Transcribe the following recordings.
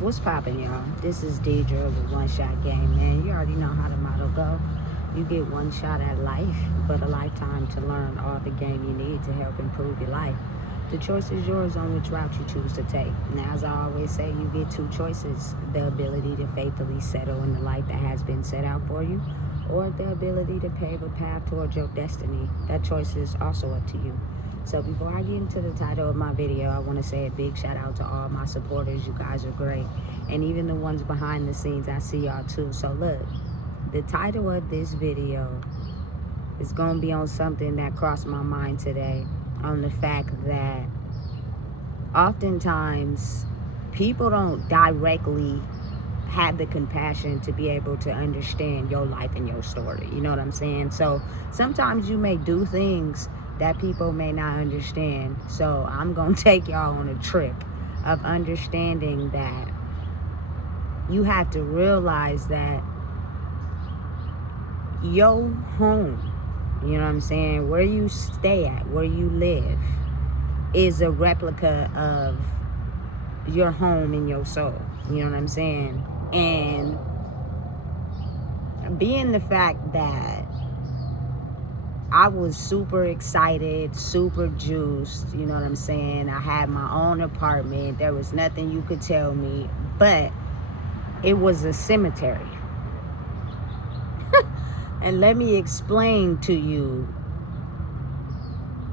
What's poppin', y'all? This is Deidre with One Shot Game, man. You already know how the motto go. You get one shot at life, but a lifetime to learn all the game you need to help improve your life. The choice is yours on which route you choose to take. Now, as I always say, you get two choices: the ability to faithfully settle in the life that has been set out for you, or the ability to pave a path towards your destiny. That choice is also up to you. So before I get into the title of my video, I want to say a big shout out to all my supporters. You guys are great. And even the ones behind the scenes, I see y'all too. So look, the title of this video is going to be on something that crossed my mind today, on the fact that oftentimes people don't directly have the compassion to be able to understand your life and your story. You know what I'm saying? So sometimes you may do things that people may not understand. So I'm going to take y'all on a trip of understanding that you have to realize that your home, you know what I'm saying, where you stay at, where you live, is a replica of your home in your soul. You know what I'm saying? And being the fact that I was super excited, super juiced, you know what I'm saying? I had my own apartment. There was nothing you could tell me, but it was a cemetery. And let me explain to you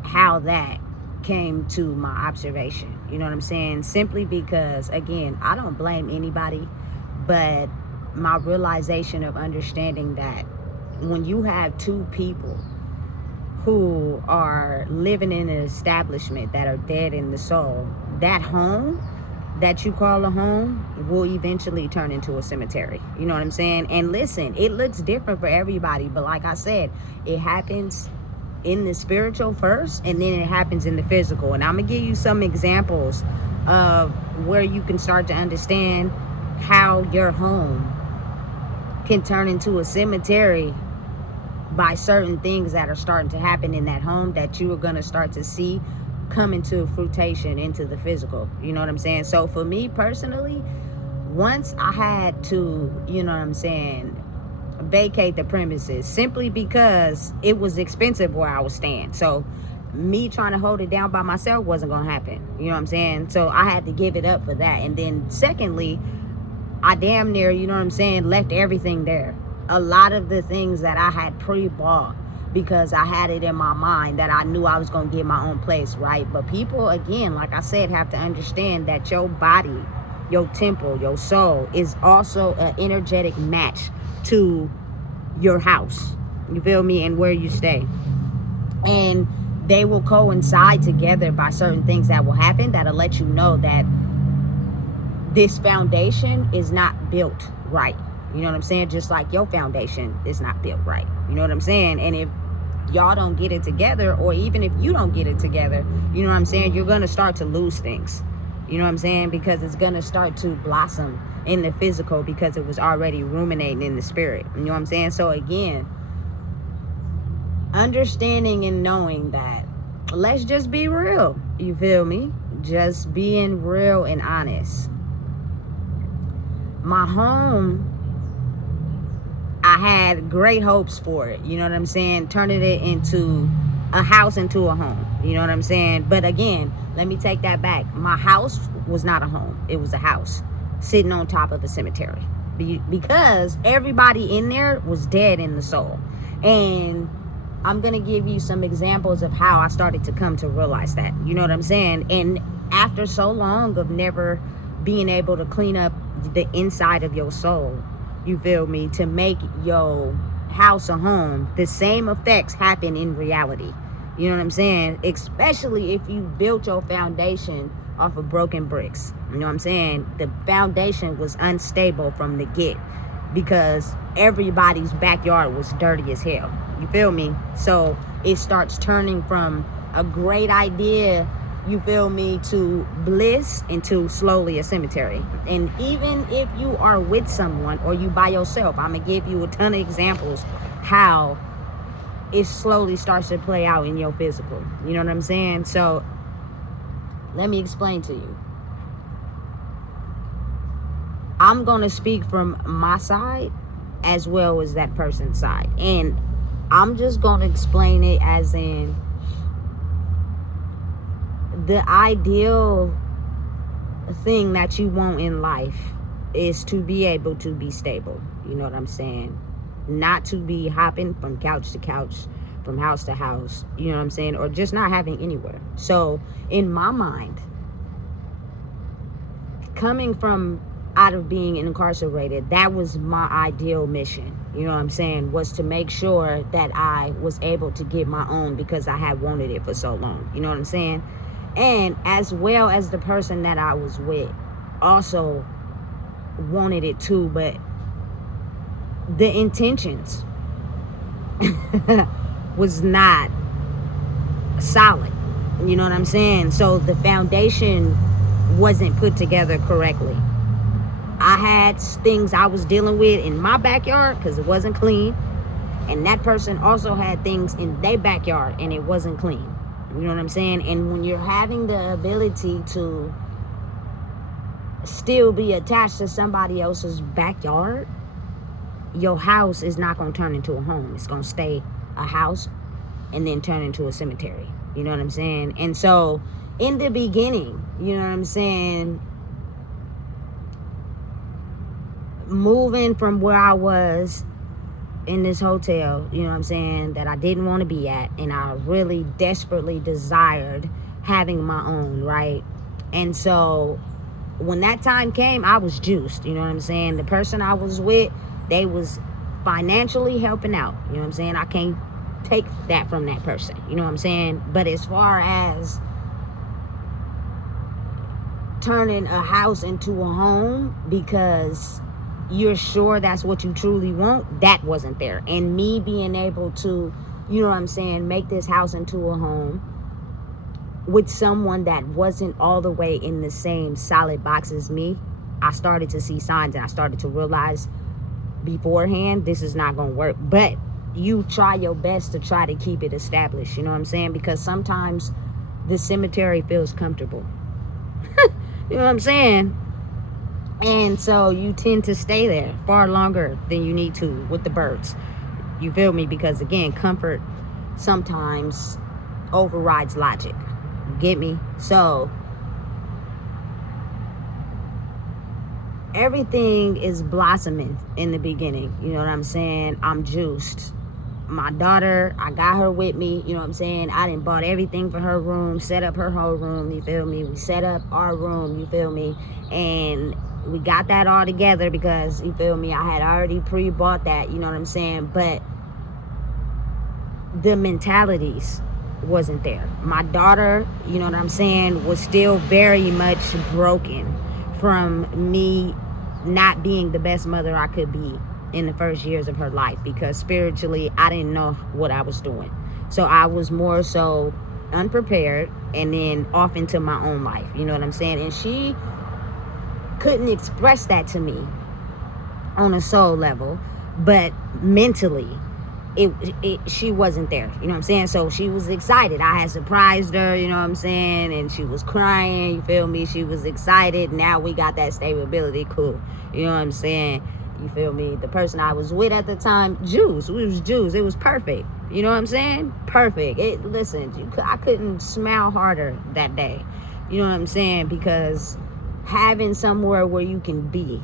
how that came to my observation. You know what I'm saying? Simply because, again, I don't blame anybody, but my realization of understanding that when you have two people who are living in an establishment that are dead in the soul, that home that you call a home will eventually turn into a cemetery. You know what I'm saying? And listen, it looks different for everybody, but like I said, it happens in the spiritual first, and then it happens in the physical. And I'm gonna give you some examples of where you can start to understand how your home can turn into a cemetery by certain things that are starting to happen in that home that you are going to start to see come into fruition into the physical. You know what I'm saying? So for me personally, once I had to, you know what I'm saying, vacate the premises simply because it was expensive where I was staying. So me trying to hold it down by myself wasn't going to happen. You know what I'm saying? So I had to give it up for that. And then secondly, I damn near, you know what I'm saying, left everything there. A lot of the things that I had pre-bought because I had it in my mind that I knew I was going to get my own place, right? But people, again, like I said, have to understand that your body, your temple, your soul is also an energetic match to your house. You feel me? And where you stay. And they will coincide together by certain things that will happen that'll let you know that this foundation is not built right. You know what I'm saying? Just like your foundation is not built right. You know what I'm saying? And if y'all don't get it together, or even if you don't get it together, you know what I'm saying, you're going to start to lose things. You know what I'm saying? Because it's going to start to blossom in the physical because it was already ruminating in the spirit. You know what I'm saying? So again, understanding and knowing that, let's just be real. You feel me? Just being real and honest. My home, I had great hopes for it. You know what I'm saying? Turning it into a house into a home. You know what I'm saying? But again, let me take that back. My house was not a home. It was a house sitting on top of a cemetery. Because everybody in there was dead in the soul. And I'm going to give you some examples of how I started to come to realize that. You know what I'm saying? And after so long of never being able to clean up the inside of your soul, you feel me, to make your house a home, the same effects happen in reality. You know what I'm saying? Especially if you built your foundation off of broken bricks. You know what I'm saying? The foundation was unstable from the get because everybody's backyard was dirty as hell. You feel me? So it starts turning from a great idea, you feel me, to bliss into slowly a cemetery. And even if you are with someone or you by yourself, I'm gonna give you a ton of examples how it slowly starts to play out in your physical. You know what I'm saying? So let me explain to you. I'm going to speak from my side as well as that person's side. And I'm just going to explain it as in the ideal thing that you want in life is to be able to be stable. You know what I'm saying? Not to be hopping from couch to couch, from house to house, you know what I'm saying? Or just not having anywhere. So in my mind, coming from out of being incarcerated, that was my ideal mission, you know what I'm saying, was to make sure that I was able to get my own, because I had wanted it for so long, you know what I'm saying? And as well as the person that I was with also wanted it too, but the intentions was not solid, you know what I'm saying? So the foundation wasn't put together correctly. I had things I was dealing with in my backyard because it wasn't clean, and that person also had things in their backyard and it wasn't clean, you know what I'm saying? And when you're having the ability to still be attached to somebody else's backyard, your house is not going to turn into a home. It's going to stay a house and then turn into a cemetery, you know what I'm saying? And so in the beginning, you know what I'm saying, moving from where I was in this hotel, you know what I'm saying, that I didn't want to be at, and I really desperately desired having my own, right? And so when that time came, I was juiced, you know what I'm saying? The person I was with, they was financially helping out, you know what I'm saying? I can't take that from that person, you know what I'm saying? But as far as turning a house into a home because you're sure that's what you truly want, that wasn't there. And me being able to, you know what I'm saying, make this house into a home with someone that wasn't all the way in the same solid box as me, I started to see signs, and I started to realize beforehand, this is not going to work. But you try your best to try to keep it established, you know what I'm saying? Because sometimes the cemetery feels comfortable. You know what I'm saying? And so you tend to stay there far longer than you need to with the birds. You feel me? Because again, comfort sometimes overrides logic. You get me? So everything is blossoming in the beginning. You know what I'm saying? I'm juiced. My daughter, I got her with me, you know what I'm saying? I done bought everything for her room, set up her whole room, you feel me? We set up our room, you feel me? And we got that all together because, you feel me, I had already pre-bought that, you know what I'm saying? But the mentalities wasn't there. My daughter, you know what I'm saying, was still very much broken from me not being the best mother I could be in the first years of her life, because spiritually I didn't know what I was doing. So I was more so unprepared and then off into my own life, you know what I'm saying? And she couldn't express that to me on a soul level, but mentally she wasn't there, you know what I'm saying? So she was excited. I had surprised her, you know what I'm saying? And she was crying, you feel me? She was excited. Now we got that stability, cool, you know what I'm saying? You feel me? The person I was with at the time, Jews. We was Jews. It was perfect. You know what I'm saying? Perfect. Listen, I couldn't smile harder that day. You know what I'm saying? Because having somewhere where you can be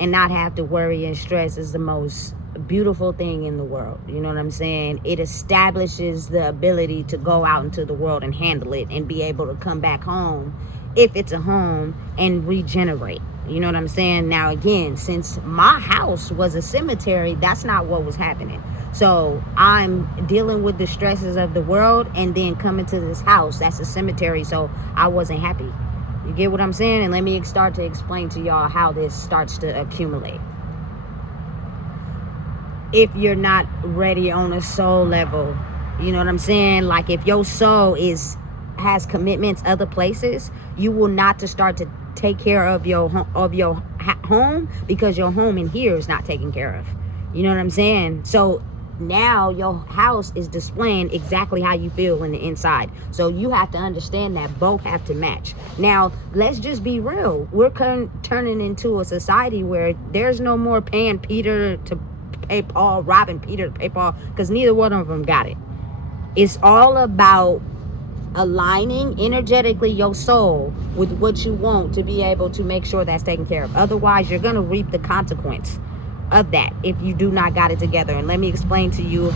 and not have to worry and stress is the most beautiful thing in the world. You know what I'm saying? It establishes the ability to go out into the world and handle it and be able to come back home, if it's a home, and regenerate. You know what I'm saying? Now, again, since my house was a cemetery, that's not what was happening. So I'm dealing with the stresses of the world and then coming to this house that's a cemetery. So I wasn't happy. You get what I'm saying? And let me start to explain to y'all how this starts to accumulate. If you're not ready on a soul level, you know what I'm saying? Like if your soul has commitments other places, you will not to start to take care of your home because your home in here is not taken care of. You know what I'm saying? So now your house is displaying exactly how you feel in the inside. So you have to understand that both have to match. Now, let's just be real. We're turning into a society where there's no more paying Peter to pay Paul, robbing Peter to pay Paul, because neither one of them got it. It's all about aligning energetically your soul with what you want to be able to make sure that's taken care of. Otherwise, you're going to reap the consequence of that if you do not got it together. And let me explain to you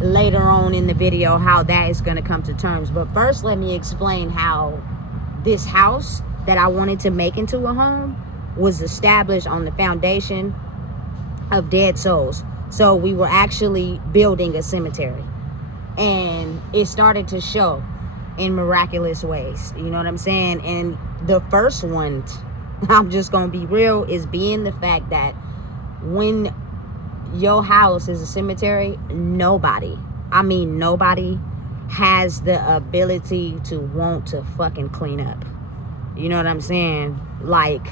later on in the video how that is going to come to terms. But first, let me explain how this house that I wanted to make into a home was established on the foundation of dead souls. So we were actually building a cemetery, and it started to show in miraculous ways. You know what I'm saying? And the first one, I'm just gonna be real, is being the fact that when your house is a cemetery, nobody, I mean nobody, has the ability to want to fucking clean up. You know what I'm saying? Like,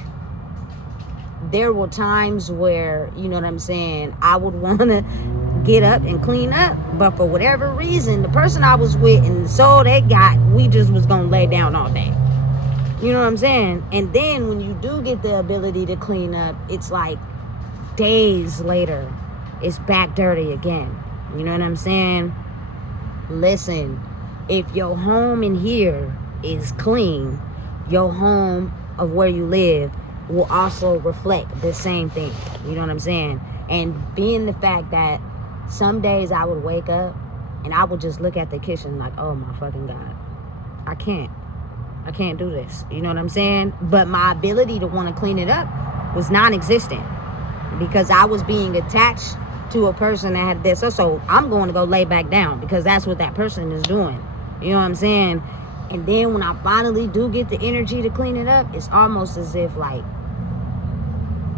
there were times where, you know what I'm saying, I would want to get up and clean up, but for whatever reason, the person I was with and the soul they got, we just was gonna lay down all day. You know what I'm saying? And then when you do get the ability to clean up, it's like days later, it's back dirty again. You know what I'm saying? Listen, if your home in here is clean, your home of where you live will also reflect the same thing. You know what I'm saying? And being the fact that some days I would wake up and I would just look at the kitchen like, oh my fucking God, I can't do this. You know what I'm saying? But my ability to want to clean it up was non-existent, because I was being attached to a person that had this. So I'm going to go lay back down because that's what that person is doing. You know what I'm saying? And then when I finally do get the energy to clean it up, it's almost as if like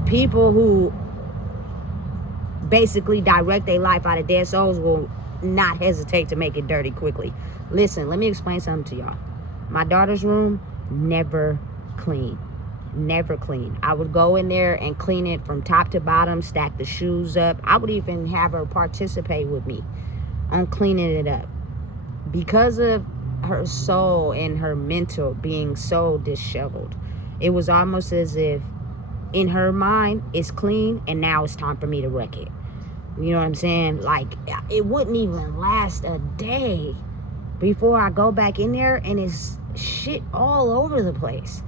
people who basically direct their life out of dead souls will not hesitate to make it dirty quickly. Listen, let me explain something to y'all. My daughter's room, never clean. Never clean. I would go in there and clean it from top to bottom, stack the shoes up. I would even have her participate with me on cleaning it up. Because of her soul and her mental being so disheveled, it was almost as if in her mind it's clean and now it's time for me to wreck it. You know what I'm saying? Like, it wouldn't even last a day before I go back in there and it's shit all over the place.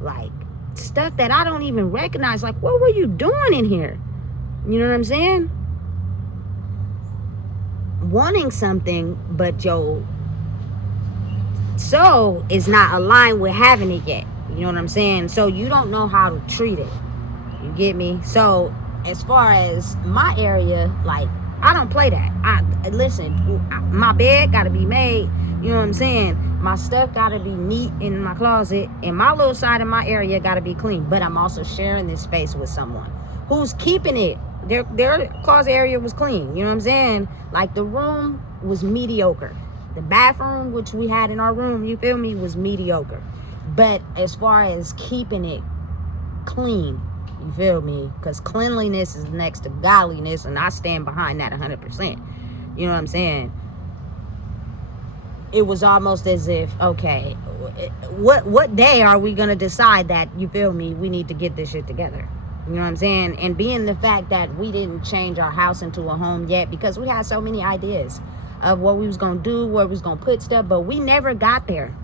Like, stuff that I don't even recognize. Like, what were you doing in here? You know what I'm saying? Wanting something, but your soul is not aligned with having it yet. You know what I'm saying? So you don't know how to treat it. You get me? So as far as my area, like, I don't play that. Listen, my bed gotta be made. You know what I'm saying? My stuff gotta be neat in my closet, and my little side of my area gotta be clean. But I'm also sharing this space with someone who's keeping it. Their closet area was clean. You know what I'm saying? Like, the room was mediocre. The bathroom, which we had in our room, you feel me, was mediocre. But as far as keeping it clean, you feel me? Because cleanliness is next to godliness, and I stand behind that 100%. You know what I'm saying? It was almost as if, okay, what day are we going to decide that, you feel me, we need to get this shit together? You know what I'm saying? And being the fact that we didn't change our house into a home yet, because we had so many ideas of what we was going to do, where we was going to put stuff, but we never got there.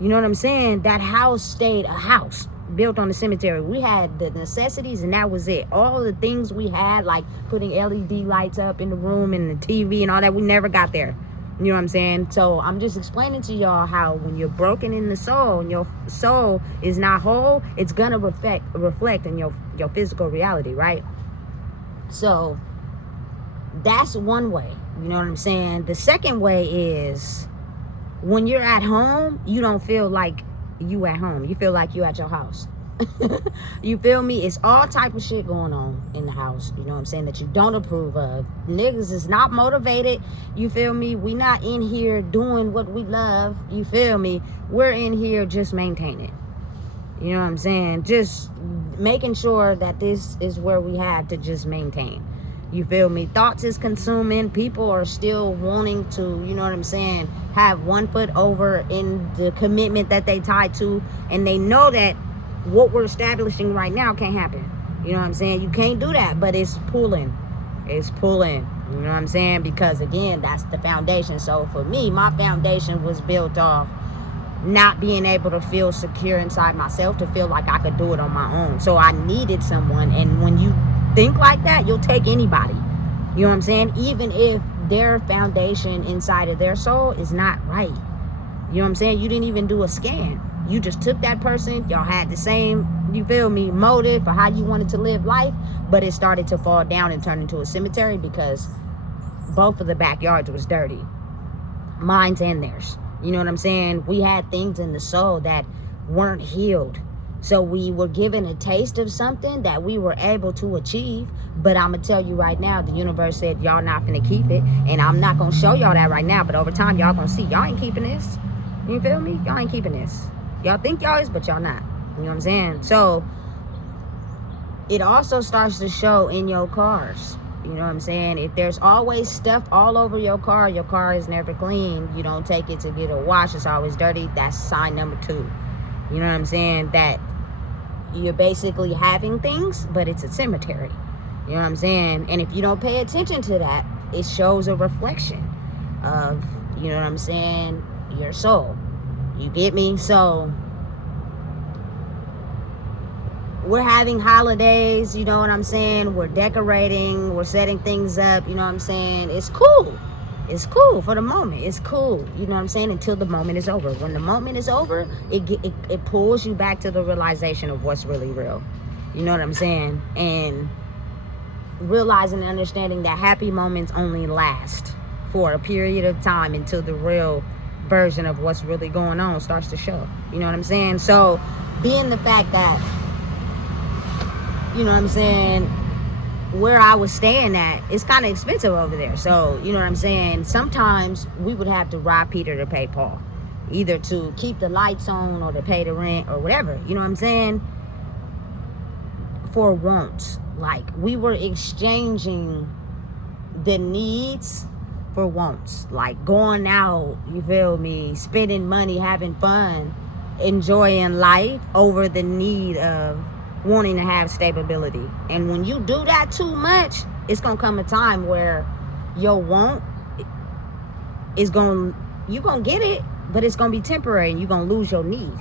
You know what I'm saying? That house stayed a house built on the cemetery. We had the necessities, and that was it. All the things we had, like putting LED lights up in the room and the TV and all that, we never got there. You know what I'm saying? So I'm just explaining to y'all how when you're broken in the soul and your soul is not whole, it's gonna reflect in your physical reality, right? So that's one way. You know what I'm saying? The second way is when you're at home, you don't feel like you at home. You feel like you at your house. You feel me? It's all type of shit going on in the house, you know what I'm saying, that you don't approve of. Niggas is not motivated, you feel me? We not in here doing what we love, you feel me? We're in here just maintaining. You know what I'm saying? Just making sure that this is where we have to just maintain. You feel me? Thoughts is consuming. People are still wanting to, you know what I'm saying, have one foot over in the commitment that they tied to. And they know that what we're establishing right now can't happen. You know what I'm saying? You can't do that, but it's pulling. It's pulling. You know what I'm saying? Because again, that's the foundation. So for me, my foundation was built off not being able to feel secure inside myself, to feel like I could do it on my own. So I needed someone. And when you think like that, you'll take anybody. You know what I'm saying? Even if their foundation inside of their soul is not right. You know what I'm saying? You didn't even do a scan. You just took that person. Y'all had the same, you feel me, motive for how you wanted to live life. But it started to fall down and turn into a cemetery because both of the backyards was dirty. Mine's and theirs. You know what I'm saying? We had things in the soul that weren't healed. So we were given a taste of something that we were able to achieve. But I'm going to tell you right now, the universe said y'all not going to keep it. And I'm not going to show y'all that right now. But over time, y'all going to see. Y'all ain't keeping this. You feel me? Y'all ain't keeping this. Y'all think y'all is, but y'all not. You know what I'm saying? So it also starts to show in your cars. You know what I'm saying? If there's always stuff all over your car is never clean. You don't take it to get a wash. It's always dirty. That's sign number 2. You know what I'm saying? That you're basically having things, but it's a cemetery. You know what I'm saying? And if you don't pay attention to that, it shows a reflection of, you know what I'm saying, your soul. You get me? So we're having holidays, you know what I'm saying? We're decorating, we're setting things up, you know what I'm saying? It's cool. It's cool for the moment. It's cool, you know what I'm saying? Until the moment is over. When the moment is over, it pulls you back to the realization of what's really real. You know what I'm saying? And realizing and understanding that happy moments only last for a period of time until the real version of what's really going on starts to show. You know what I'm saying? So being the fact that, you know what I'm saying, where I was staying at, it's kind of expensive over there. So, you know what I'm saying, sometimes we would have to rob Peter to pay Paul, either to keep the lights on or to pay the rent or whatever, you know what I'm saying, for wants. Like, we were exchanging the needs for wants, like going out, you feel me, spending money, having fun, enjoying life over the need of wanting to have stability. And when you do that too much, it's gonna come a time where your want is you're gonna get it, but it's gonna be temporary and you're gonna lose your need.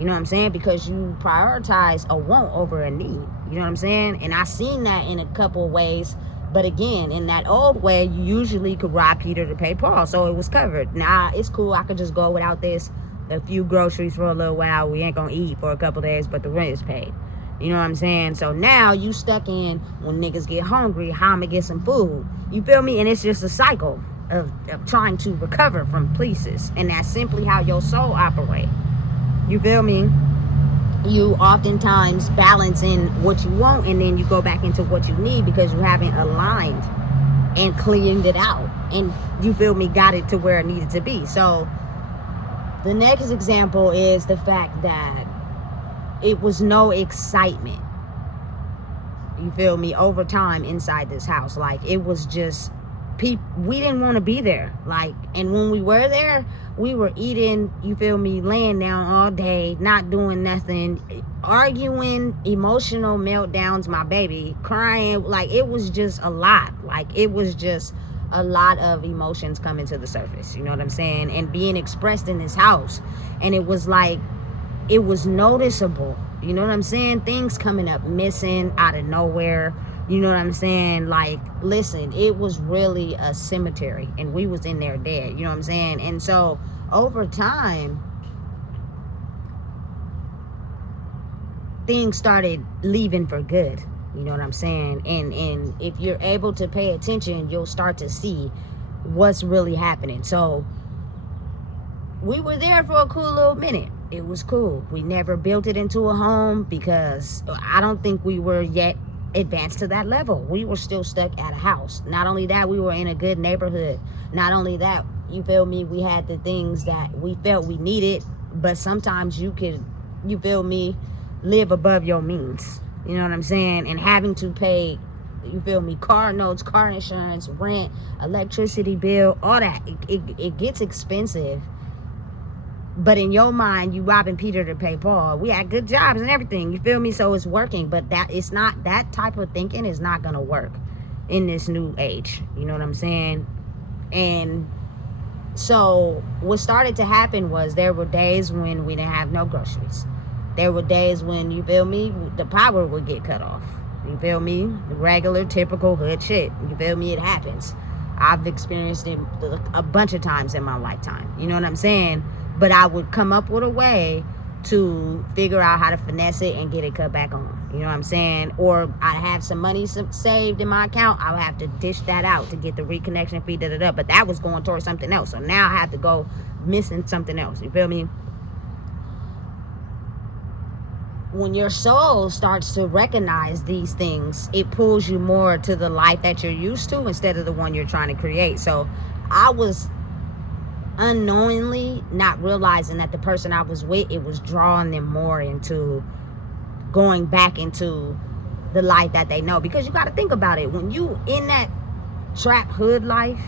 You know what I'm saying? Because you prioritize a want over a need. You know what I'm saying? And I seen that in a couple of ways. But again, in that old way, you usually could rob Peter to pay Paul. So it was covered. Nah, it's cool. I could just go without this. A few groceries for a little while. We ain't gonna eat for a couple of days, but the rent is paid. You know what I'm saying? So now you stuck in, when niggas get hungry, how I'ma get some food. You feel me? And it's just a cycle of trying to recover from places. And that's simply how your soul operates. You feel me? You oftentimes balance in what you want, and then you go back into what you need because you haven't aligned and cleaned it out. And you feel me? Got it to where it needed to be. So the next example is the fact that it was no excitement, you feel me, over time inside this house. Like, it was just we didn't want to be there. Like, and when we were there, we were eating, you feel me, laying down all day, not doing nothing, arguing, emotional meltdowns, my baby crying. Like, it was just a lot. Like, it was just a lot of emotions coming to the surface, you know what I'm saying, and being expressed in this house. And it was like, it was noticeable, you know what I'm saying? Things coming up missing out of nowhere, you know what I'm saying? Like, listen, it was really a cemetery, and we was in there dead, you know what I'm saying? And so over time, things started leaving for good, you know what I'm saying? And if you're able to pay attention, you'll start to see what's really happening. So we were there for a cool little minute. It was cool. We never built it into a home because I don't think we were yet advanced to that level. We were still stuck at a house. Not only that, we were in a good neighborhood. Not only that, you feel me, we had the things that we felt we needed, but sometimes you could, you feel me, live above your means. You know what I'm saying? And having to pay You feel me? Car notes, car insurance, rent, electricity bill, all that. It gets expensive. But in your mind, you robbing Peter to pay Paul. We had good jobs and everything. You feel me? So it's working. But it's not, that type of thinking is not going to work in this new age. You know what I'm saying? And so what started to happen was there were days when we didn't have no groceries. There were days when, you feel me, the power would get cut off. You feel me? Regular, typical hood shit. You feel me? It happens. I've experienced it a bunch of times in my lifetime. You know what I'm saying? But I would come up with a way to figure out how to finesse it and get it cut back on. You know what I'm saying? Or I have some money saved in my account. I would have to dish that out to get the reconnection fee, But that was going towards something else. So now I have to go missing something else. You feel me? When your soul starts to recognize these things, it pulls you more to the life that you're used to instead of the one you're trying to create. So I was unknowingly not realizing that the person I was with, it was drawing them more into going back into the life that they know. Because you got to think about it. When you in that trap hood life,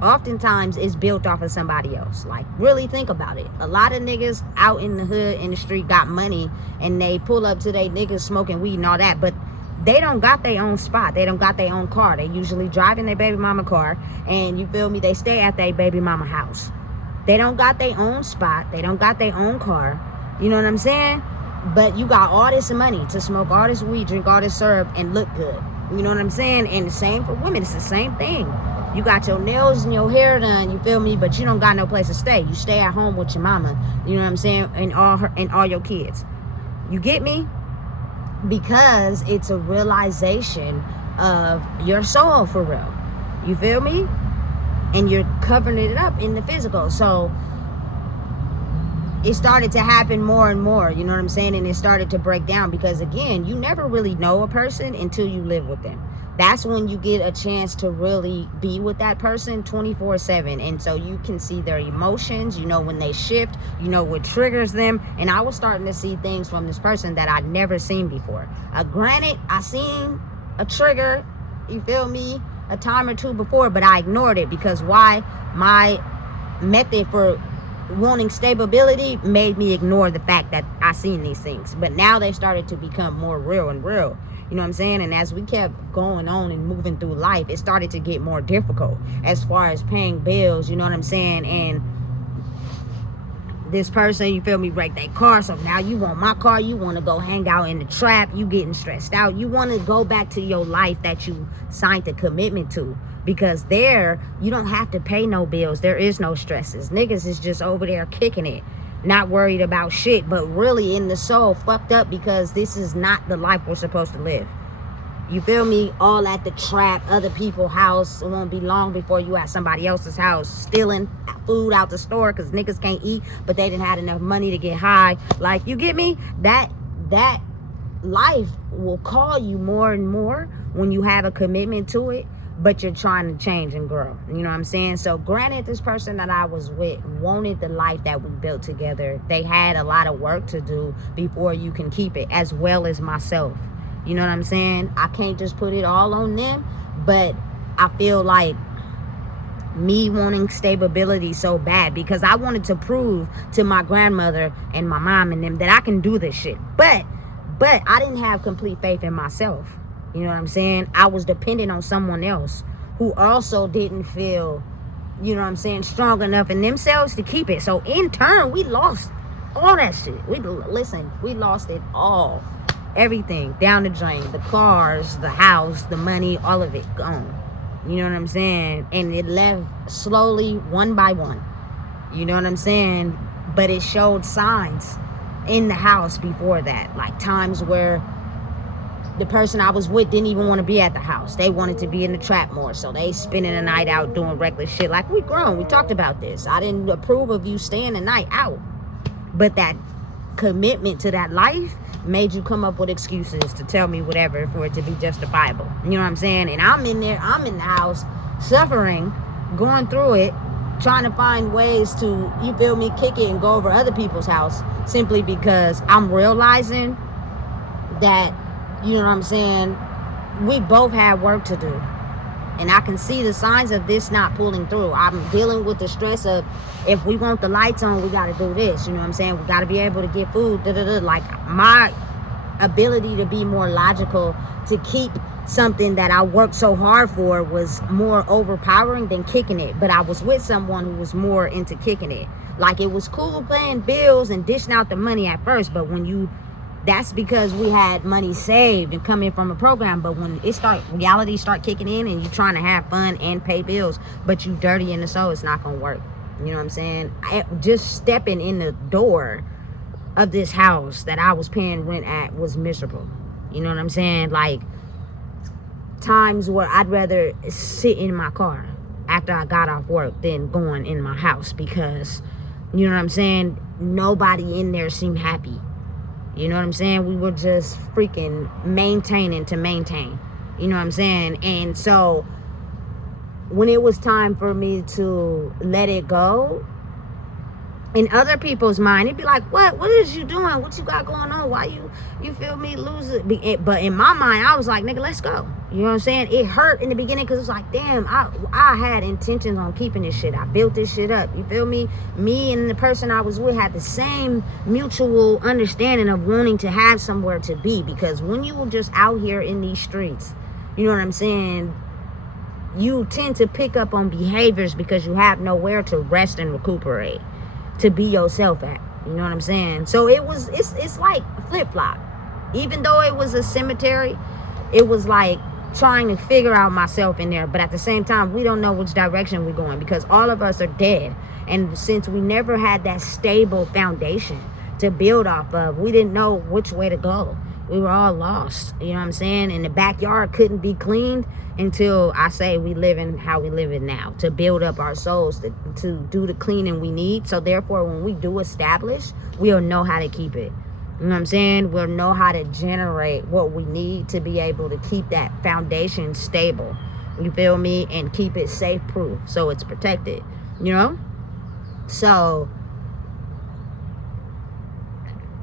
oftentimes it's built off of somebody else. Like, really think about it. A lot of niggas out in the hood, in the street, got money, and they pull up to their niggas smoking weed and all that, but they don't got their own spot. They don't got their own car. They usually drive in their baby mama car, and you feel me, they stay at their baby mama house. They don't got their own spot. They don't got their own car. You know what I'm saying? But you got all this money to smoke all this weed, drink all this syrup, and look good. You know what I'm saying? And the same for women. It's the same thing. You got your nails and your hair done, you feel me, but you don't got no place to stay. You stay at home with your mama, you know what I'm saying, and all your kids. You get me? Because it's a realization of your soul for real. You feel me? And you're covering it up in the physical. So it started to happen more and more, you know what I'm saying? And it started to break down because, again, you never really know a person until you live with them. That's when you get a chance to really be with that person 24/7. And so you can see their emotions, you know when they shift, you know what triggers them. And I was starting to see things from this person that I'd never seen before. Granted, I seen a trigger, you feel me, a time or two before, but I ignored it because why? My method for wanting stability made me ignore the fact that I seen these things. But now they started to become more real and real. You know what I'm saying? And as we kept going on and moving through life, it started to get more difficult as far as paying bills, you know what I'm saying? And this person, you feel me, wrecked their car. So now you want my car. You want to go hang out in the trap. You getting stressed out. You want to go back to your life that you signed a commitment to. Because there, you don't have to pay no bills. There is no stresses. Niggas is just over there kicking it. Not worried about shit, but really in the soul fucked up because this is not the life we're supposed to live. You feel me? All at the trap, other people's house. It won't be long before you at somebody else's house stealing food out the store because niggas can't eat, but they didn't have enough money to get high. Like, you get me? That life will call you more and more when you have a commitment to it, but you're trying to change and grow. You know what I'm saying? So granted, this person that I was with wanted the life that we built together. They had a lot of work to do before you can keep it, as well as myself. You know what I'm saying? I can't just put it all on them, but I feel like me wanting stability so bad because I wanted to prove to my grandmother and my mom and them that I can do this shit. But I didn't have complete faith in myself. You know what I'm saying? I was dependent on someone else who also didn't feel, you know what I'm saying, strong enough in themselves to keep it. So in turn, we lost all that shit. We lost it all. Everything down the drain. The cars, the house, the money, all of it gone. You know what I'm saying? And it left slowly, one by one. You know what I'm saying? But it showed signs in the house before that. Like times where the person I was with didn't even want to be at the house. They wanted to be in the trap more. So they spending the night out doing reckless shit. Like, we grown. We talked about this. I didn't approve of you staying the night out. But that commitment to that life made you come up with excuses to tell me whatever for it to be justifiable. You know what I'm saying? And I'm in there. I'm in the house suffering, going through it, trying to find ways to, you feel me, kick it and go over other people's house simply because I'm realizing that, you know what I'm saying, we both had work to do. And I can see the signs of this not pulling through. I'm dealing with the stress of, if we want the lights on, we got to do this. You know what I'm saying? We got to be able to get food. Like, my ability to be more logical, to keep something that I worked so hard for, was more overpowering than kicking it. But I was with someone who was more into kicking it. Like, it was cool paying bills and dishing out the money at first, but that's because we had money saved and coming from a program. But when reality start kicking in and you trying to have fun and pay bills, but you dirty in the soul, it's not gonna work. You know what I'm saying? Just stepping in the door of this house that I was paying rent at was miserable. You know what I'm saying? Like, times where I'd rather sit in my car after I got off work than going in my house, because, you know what I'm saying, nobody in there seemed happy. You know what I'm saying? We were just freaking maintaining to maintain. You know what I'm saying? And so when it was time for me to let it go, in other people's mind, it'd be like, what is you doing? What you got going on? Why you feel me lose it? But in my mind, I was like, nigga, let's go. You know what I'm saying? It hurt in the beginning because it's like, damn, I had intentions on keeping this shit. I built this shit up. You feel me? Me and the person I was with had the same mutual understanding of wanting to have somewhere to be, because when you were just out here in these streets, you know what I'm saying, you tend to pick up on behaviors because you have nowhere to rest and recuperate, to be yourself at. You know what I'm saying? So it's like flip-flop. Even though it was a cemetery, it was like trying to figure out myself in there. But at the same time, we don't know which direction we're going, because all of us are dead. And since we never had that stable foundation to build off of, we didn't know which way to go. We were all lost. You know what I'm saying? And the backyard couldn't be cleaned until I say we live in how we live in now, to build up our souls, to do the cleaning we need. So therefore, when we do establish, we'll know how to keep it. You know what I'm saying? We'll know how to generate what we need to be able to keep that foundation stable. You feel me? And keep it safe proof so it's protected. You know? So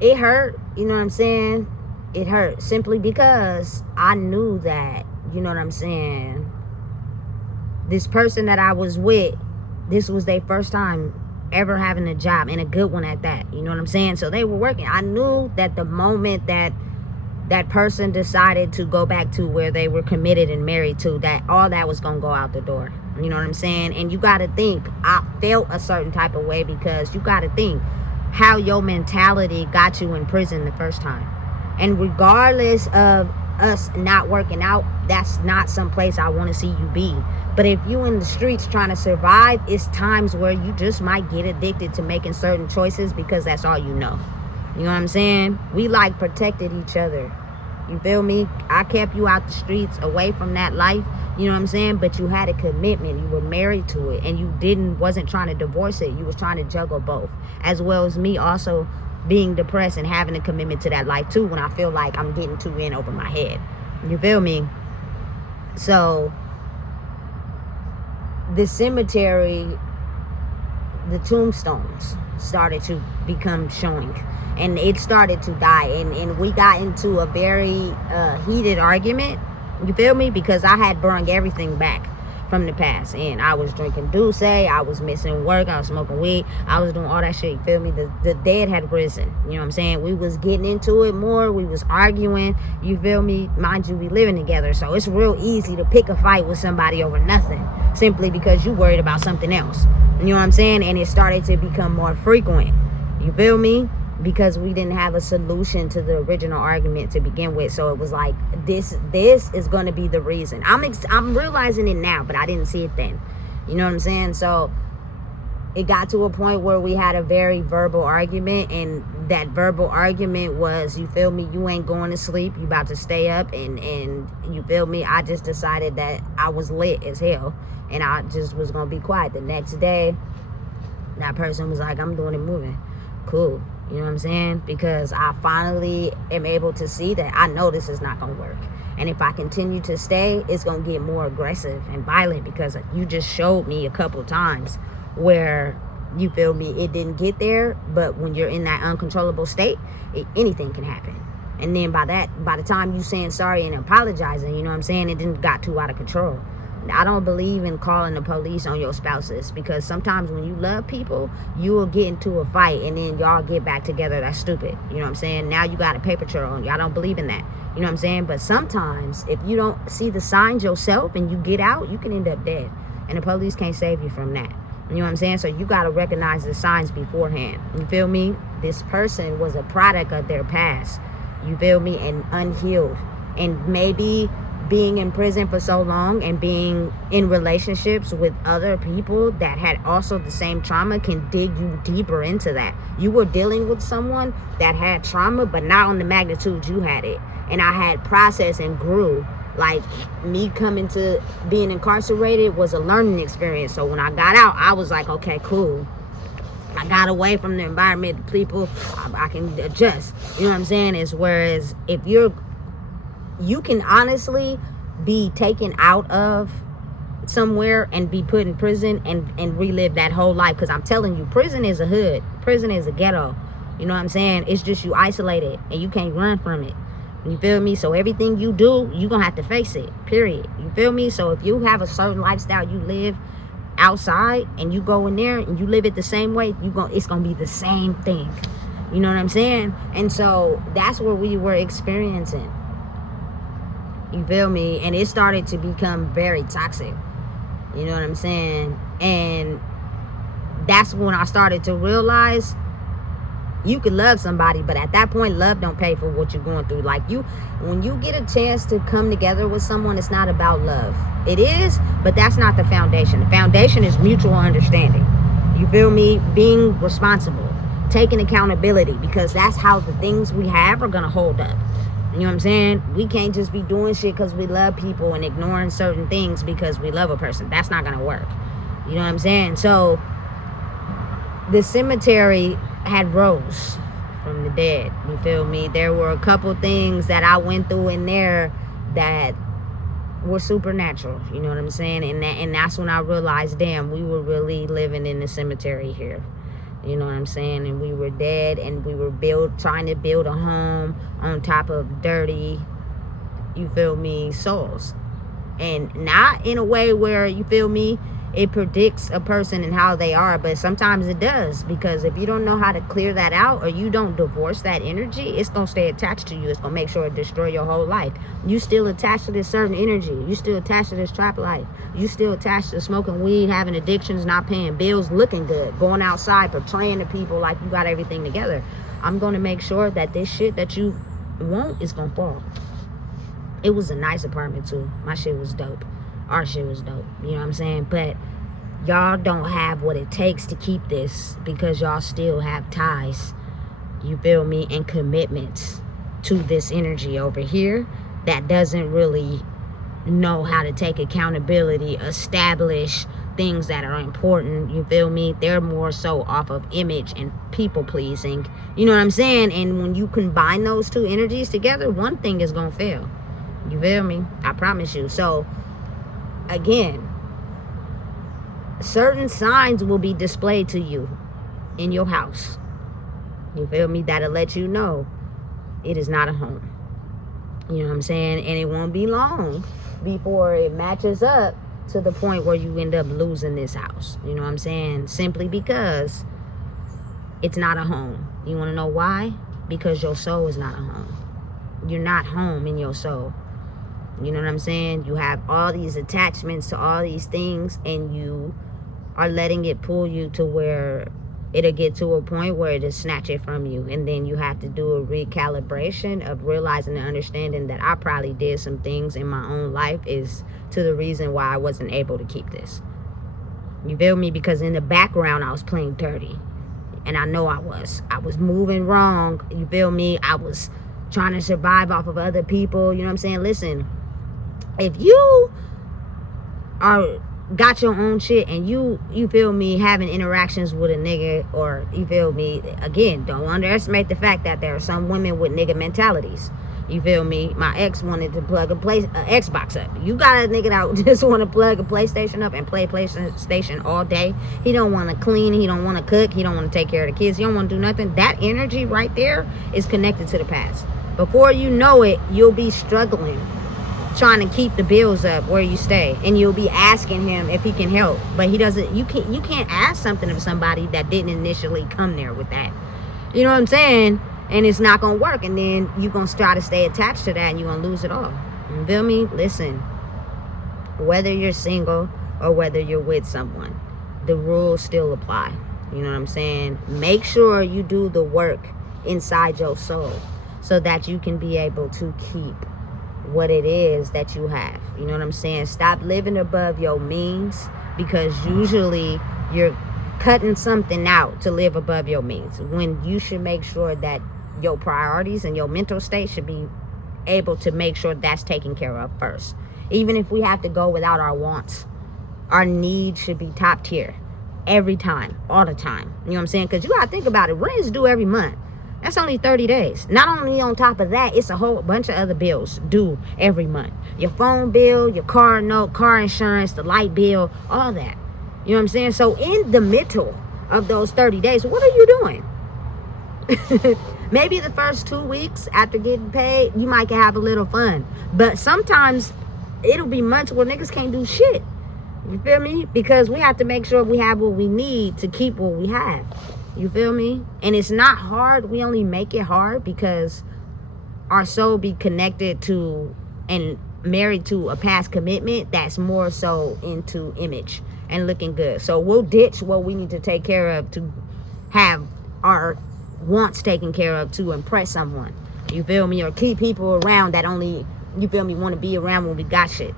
it hurt. You know what I'm saying? It hurt simply because I knew that, you know what I'm saying, this person that I was with, this was their first time ever having a job, and a good one at that. You know what I'm saying? So they were working. I knew that the moment that that person decided to go back to where they were committed and married to, that all that was going to go out the door. You know what I'm saying? And you got to think, I felt a certain type of way, because you got to think how your mentality got you in prison the first time. And regardless of us not working out, that's not some place I want to see you be. But if you in the streets trying to survive, it's times where you just might get addicted to making certain choices because that's all you know. You know what I'm saying? We like protected each other. You feel me? I kept you out the streets, away from that life. You know what I'm saying? But you had a commitment. You were married to it, and you wasn't trying to divorce it. You was trying to juggle both, as well as me also being depressed and having a commitment to that life too, when I feel like I'm getting too in over my head. You feel me? So the cemetery, the tombstones started to become showing, and it started to die, and we got into a very heated argument. You feel me? Because I had brung everything back from the past, and I was drinking Douce, I was missing work, I was smoking weed, I was doing all that shit. You feel me? The dead had risen. You know what I'm saying? We was getting into it more, we was arguing. You feel me? Mind you, we living together, so it's real easy to pick a fight with somebody over nothing, simply because you worried about something else. You know what I'm saying? And it started to become more frequent. You feel me? Because we didn't have a solution to the original argument to begin with. So it was like, this is going to be the reason. I'm realizing it now, but I didn't see it then. You know what I'm saying? So it got to a point where we had a very verbal argument, and that verbal argument was, you feel me, you ain't going to sleep, you about to stay up, and you feel me, I just decided that I was lit as hell, and I just was going to be quiet. The next day, that person was like, I'm doing it moving. Cool. You know what I'm saying? Because I finally am able to see that I know this is not going to work. And if I continue to stay, it's going to get more aggressive and violent, because you just showed me a couple times where, you feel me, it didn't get there. But when you're in that uncontrollable state, anything can happen. And then by the time you saying sorry and apologizing, you know what I'm saying, it didn't got too out of control. I don't believe in calling the police on your spouses, because sometimes when you love people, you will get into a fight and then y'all get back together. That's stupid. You know what I'm saying? Now you got a paper trail on you. I don't believe in that. You know what I'm saying? But sometimes if you don't see the signs yourself and you get out, you can end up dead. And the police can't save you from that. You know what I'm saying? So you got to recognize the signs beforehand. You feel me? This person was a product of their past. You feel me? And unhealed. And maybe being in prison for so long and being in relationships with other people that had also the same trauma can dig you deeper into that. You were dealing with someone that had trauma, but not on the magnitude you had it. And I had processed and grew. Like, me coming to being incarcerated was a learning experience. So when I got out, I was like, okay, cool. I got away from the environment, the people, I can adjust. You know what I'm saying? Is whereas if you can honestly be taken out of somewhere and be put in prison and relive that whole life. Because I'm telling you, prison is a hood. Prison is a ghetto. You know what I'm saying? It's just you isolated and you can't run from it. You feel me? So everything you do, you're going to have to face it, period. You feel me? So if you have a certain lifestyle you live outside and you go in there and you live it the same way, it's going to be the same thing. You know what I'm saying? And so that's what we were experiencing. You feel me? And it started to become very toxic. You know what I'm saying? And that's when I started to realize you could love somebody, but at that point, love don't pay for what you're going through. Like, when you get a chance to come together with someone, it's not about love. It is, but that's not the foundation. The foundation is mutual understanding. You feel me? Being responsible, taking accountability, because that's how the things we have are going to hold up. You know what I'm saying? We can't just be doing shit because we love people and ignoring certain things because we love a person. That's not going to work. You know what I'm saying? So the cemetery had rose from the dead. You feel me? There were a couple things that I went through in there that were supernatural. You know what I'm saying? And that's when I realized, damn, we were really living in the cemetery here. You know what I'm saying? And we were dead, and we were trying to build a home on top of dirty, you feel me, souls. And not in a way where, you feel me, it predicts a person and how they are, but sometimes it does, because if you don't know how to clear that out, or you don't divorce that energy, it's going to stay attached to you. It's going to make sure it destroy your whole life. You still attached to this certain energy. You still attached to this trap life. You still attached to smoking weed, having addictions, not paying bills, looking good, going outside, portraying to people like you got everything together. I'm going to make sure that this shit that you want is going to fall. It was a nice apartment too. My shit was dope. Our shit was dope. You know what I'm saying? But y'all don't have what it takes to keep this, because y'all still have ties, you feel me, and commitments to this energy over here that doesn't really know how to take accountability, establish things that are important, you feel me. They're more so off of image and people pleasing, you know what I'm saying. And when you combine those two energies together, one thing is gonna fail, you feel me, I promise you. So again, certain signs will be displayed to you in your house, you feel me, that'll let you know it is not a home. You know what I'm saying? And it won't be long before it matches up to the point where you end up losing this house. You know what I'm saying? Simply because it's not a home. You want to know why? Because your soul is not a home. You're not home in your soul. You know what I'm saying? You have all these attachments to all these things, and you are letting it pull you to where it'll get to a point where it'll snatch it from you. And then you have to do a recalibration of realizing and understanding that I probably did some things in my own life is to the reason why I wasn't able to keep this. You feel me? Because in the background, I was playing dirty. And I know I was moving wrong. You feel me? I was trying to survive off of other people. You know what I'm saying? Listen, if you got your own shit and you feel me, having interactions with a nigga, or you feel me, again, don't underestimate the fact that there are some women with nigga mentalities. You feel me? My ex wanted to plug a Xbox up. You got a nigga that just want to plug a PlayStation up and play PlayStation all day. He don't want to clean. He don't want to cook. He don't want to take care of the kids. He don't want to do nothing. That energy right there is connected to the past. Before you know it, you'll be struggling, trying to keep the bills up where you stay, and you'll be asking him if he can help, but he doesn't. You can't ask something of somebody that didn't initially come there with that. You know what I'm saying? And it's not gonna work, and then you're gonna try to stay attached to that, and you're gonna lose it all. You feel me? Listen, whether you're single or whether you're with someone, the rules still apply. You know what I'm saying? Make sure you do the work inside your soul so that you can be able to keep what it is that you have. You know what I'm saying? Stop living above your means, because usually you're cutting something out to live above your means, when you should make sure that your priorities and your mental state should be able to make sure that's taken care of first. Even if we have to go without our wants, our needs should be top tier every time, all the time. You know what I'm saying? Because you gotta think about it. Rent is due every month. That's only 30 days. Not only on top of that, it's a whole bunch of other bills due every month. Your phone bill, your car note, car insurance, the light bill, all that. You know what I'm saying? So in the middle of those 30 days, what are you doing? Maybe the first 2 weeks after getting paid, you might have a little fun. But sometimes it'll be months where niggas can't do shit. You feel me? Because we have to make sure we have what we need to keep what we have. You feel me? And it's not hard. We only make it hard because our soul be connected to and married to a past commitment that's more so into image and looking good. So we'll ditch what we need to take care of to have our wants taken care of to impress someone. You feel me? Or keep people around that only, you feel me, want to be around when we got shit.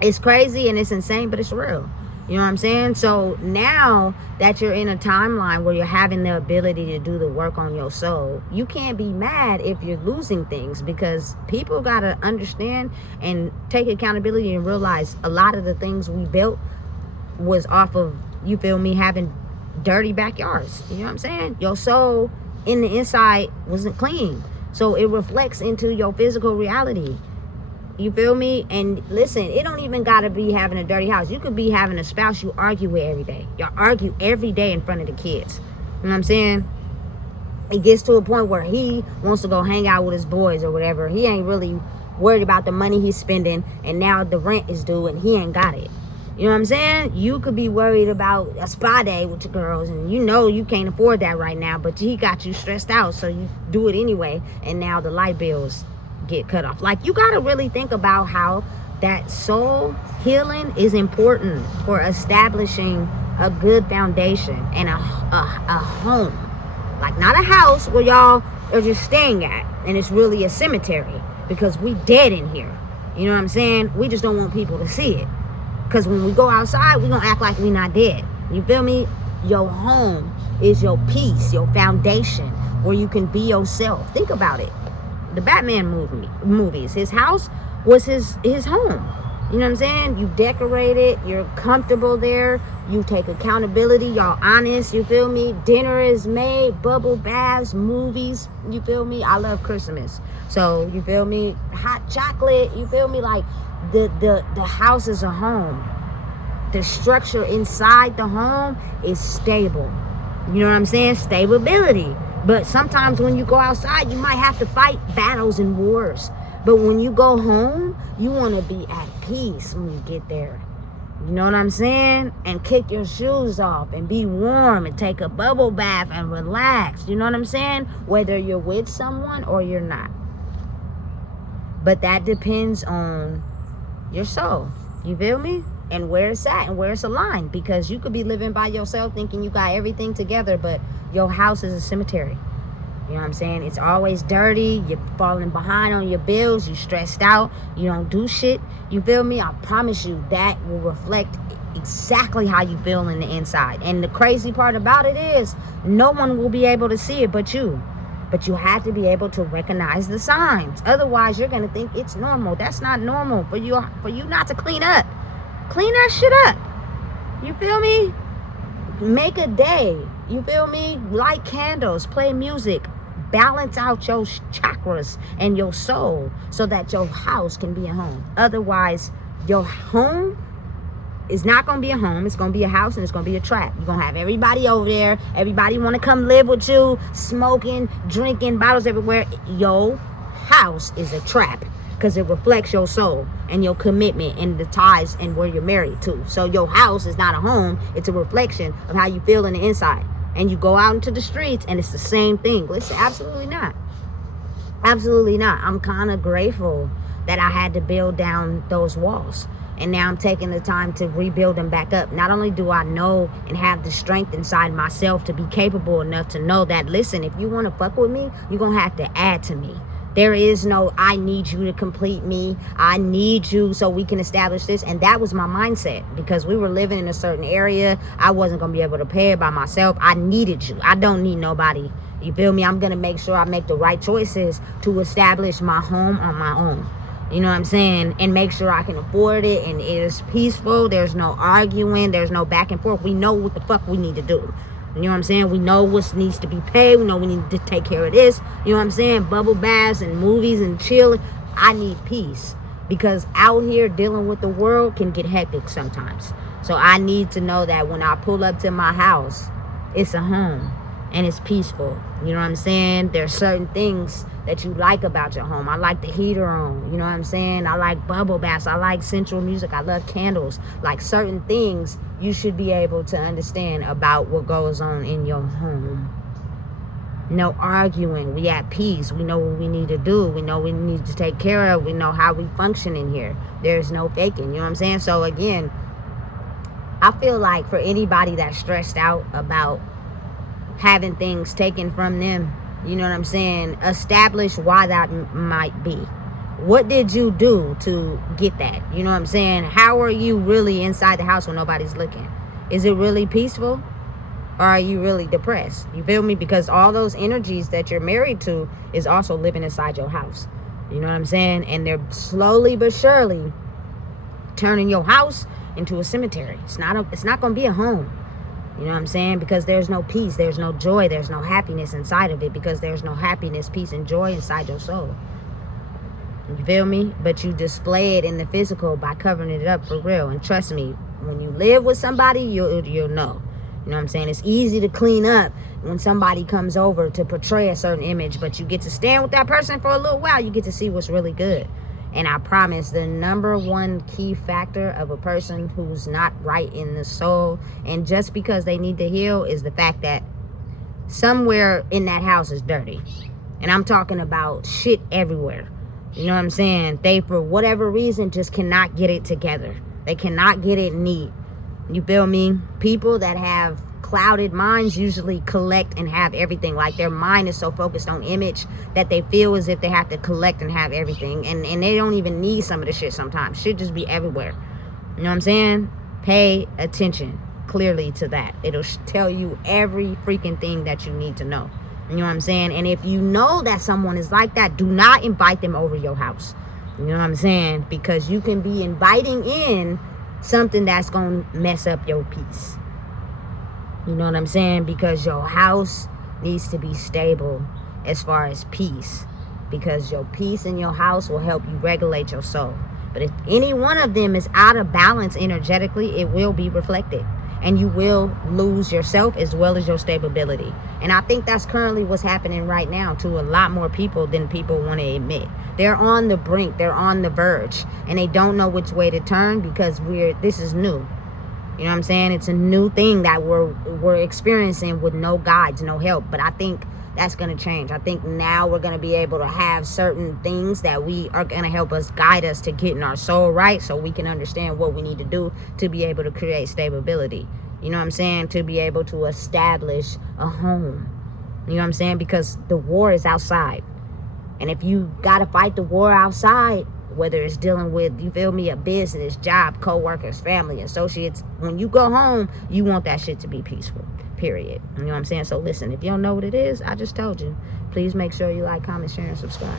It's crazy and it's insane, but it's real. You know what I'm saying? So now that you're in a timeline where you're having the ability to do the work on your soul, you can't be mad if you're losing things, because people got to understand and take accountability and realize a lot of the things we built was off of, you feel me, having dirty backyards. You know what I'm saying? Your soul in the inside wasn't clean. So it reflects into your physical reality. You feel me? And listen, it don't even gotta be having a dirty house. You could be having a spouse you argue with every day. You argue every day in front of the kids. You know what I'm saying? It gets to a point where he wants to go hang out with his boys or whatever. He ain't really worried about the money he's spending, and now the rent is due and he ain't got it. You know what I'm saying? You could be worried about a spa day with your girls, and you know you can't afford that right now, but he got you stressed out, so you do it anyway, and now the light bills get cut off. Like, you got to really think about how that soul healing is important for establishing a good foundation and a home. Like, not a house where y'all are just staying at and it's really a cemetery, because we dead in here. You know what I'm saying? We just don't want people to see it, because when we go outside, we gonna act like we not dead. You feel me? Your home is your peace, your foundation, where you can be yourself. Think about it. The Batman movies, his house was his home. You know what I'm saying? You decorate it, you're comfortable there, you take accountability, y'all honest, you feel me? Dinner is made, bubble baths, movies, you feel me? I love Christmas. So, you feel me? Hot chocolate, you feel me? Like, the house is a home. The structure inside the home is stable. You know what I'm saying? Stability. But sometimes when you go outside, you might have to fight battles and wars. But when you go home, you want to be at peace when you get there. You know what I'm saying? And kick your shoes off and be warm and take a bubble bath and relax. You know what I'm saying? Whether you're with someone or you're not. But that depends on your soul. You feel me? And where it's at and where it's aligned. Because you could be living by yourself thinking you got everything together, but your house is a cemetery. You know what I'm saying? It's always dirty. You're falling behind on your bills. You're stressed out. You don't do shit. You feel me? I promise you that will reflect exactly how you feel in the inside. And the crazy part about it is no one will be able to see it but you. But you have to be able to recognize the signs. Otherwise, you're going to think it's normal. That's not normal for you not to clean up. Clean that shit up. You feel me? Make a day. You feel me? Light candles, play music, balance out your chakras and your soul so that your house can be a home. Otherwise, your home is not going to be a home. It's going to be a house, and it's going to be a trap. You're going to have everybody over there. Everybody want to come live with you, smoking, drinking, bottles everywhere. Your house is a trap, because it reflects your soul and your commitment and the ties and where you're married to. So your house is not a home. It's a reflection of how you feel on the inside. And you go out into the streets and it's the same thing. Listen, absolutely not. Absolutely not. I'm kind of grateful that I had to build down those walls. And now I'm taking the time to rebuild them back up. Not only do I know and have the strength inside myself to be capable enough to know that, listen, if you want to fuck with me, you're going to have to add to me. There is no, I need you to complete me. I need you so we can establish this. And that was my mindset, because we were living in a certain area. I wasn't going to be able to pay it by myself. I needed you. I don't need nobody. You feel me? I'm going to make sure I make the right choices to establish my home on my own. You know what I'm saying? And make sure I can afford it and it is peaceful. There's no arguing. There's no back and forth. We know what the fuck we need to do. You know what I'm saying? We know what needs to be paid. We know we need to take care of this. You know what I'm saying? Bubble baths and movies and chilling. I need peace, because out here dealing with the world can get hectic sometimes. So I need to know that when I pull up to my house, it's a home and it's peaceful. You know what I'm saying? There's certain things that you like about your home. I like the heater on. You know what I'm saying? I like bubble baths. I like sensual music. I love candles. Like certain things you should be able to understand about what goes on in your home. No arguing. We at peace. We know what we need to do. We know we need to take care of. We know how we function in here. There's no faking. You know what I'm saying? So again, I feel like for anybody that's stressed out about having things taken from them, you know what I'm saying, establish why that might be. What did you do to get that? You know what I'm saying? How are you really inside the house when nobody's looking? Is it really peaceful? Or are you really depressed? You feel me? Because all those energies that you're married to is also living inside your house. You know what I'm saying? And they're slowly but surely turning your house into a cemetery. It's not going to be a home. You know what I'm saying? Because there's no peace, there's no joy, there's no happiness inside of it, because there's no happiness, peace, and joy inside your soul. You feel me? But you display it in the physical by covering it up for real. And trust me, when you live with somebody, you'll know. You know what I'm saying? It's easy to clean up when somebody comes over to portray a certain image, but you get to stand with that person for a little while, you get to see what's really good. And I promise, the number one key factor of a person who's not right in the soul, and just because they need to heal, is the fact that somewhere in that house is dirty. And I'm talking about shit everywhere. You know what I'm saying? They, for whatever reason, just cannot get it together. They cannot get it neat. You feel me? People that have clouded minds usually collect and have everything. Like their mind is so focused on image that they feel as if they have to collect and have everything, and they don't even need some of the shit sometimes. Shit just be everywhere. You know what I'm saying? Pay attention clearly to that. It'll tell you every freaking thing that you need to know. You know what I'm saying? And if you know that someone is like that, do not invite them over your house. You know what I'm saying? Because you can be inviting in something that's gonna mess up your peace. You know what I'm saying? Because your house needs to be stable as far as peace. Because your peace in your house will help you regulate your soul. But if any one of them is out of balance energetically, it will be reflected. And you will lose yourself as well as your stability. And I think that's currently what's happening right now to a lot more people than people want to admit. They're on the brink. They're on the verge. And they don't know which way to turn, because this is new. You know what I'm saying? It's a new thing that we're experiencing with no guides, no help. But I think that's going to change. I think now we're going to be able to have certain things that we are going to help us, guide us to getting our soul right, so we can understand what we need to do to be able to create stability. You know what I'm saying? To be able to establish a home. You know what I'm saying? Because the war is outside. And if you got to fight the war outside, whether it's dealing with, you feel me, a business, job, co-workers, family, associates, when you go home, you want that shit to be peaceful, period. You know what I'm saying? So listen, if you don't know what it is, I just told you. Please make sure you like, comment, share, and subscribe.